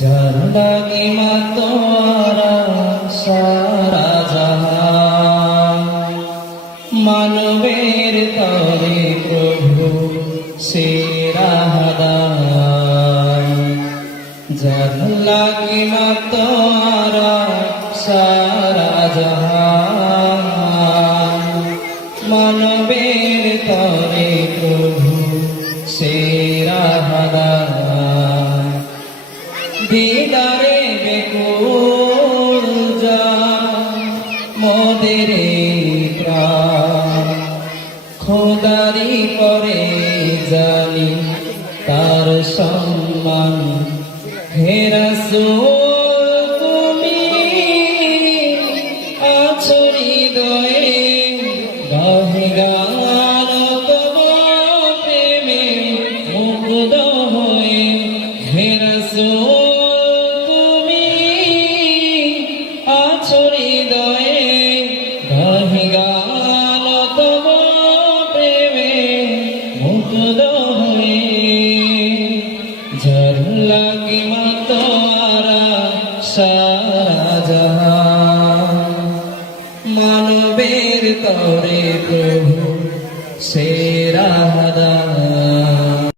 যার লাগি মাতোয়ারা সারা জাহান, মানবের তরে প্রভু সেরা হাদান। যার লাগি মাতোয়ারা সারা জাহান, মানবের তরে প্রভু সেরা হাদান। দিদারে বেকুল যা মোদের প্রাণ, খোদারি করে জানি তার সম্মান। হে রাসূল তুমি আছো হৃদয়ে, গাহে গান তব প্রেমে মুগ্ধ হয়ে। হে রাসূল তুমি আছো হৃদয়ে, গাহে গান তব প্রেমে মুগ্ধ হয়ে। যার লাগি মাতোয়ারা সারা জাহান, মানবের তরে প্রভু সেরা হাদান।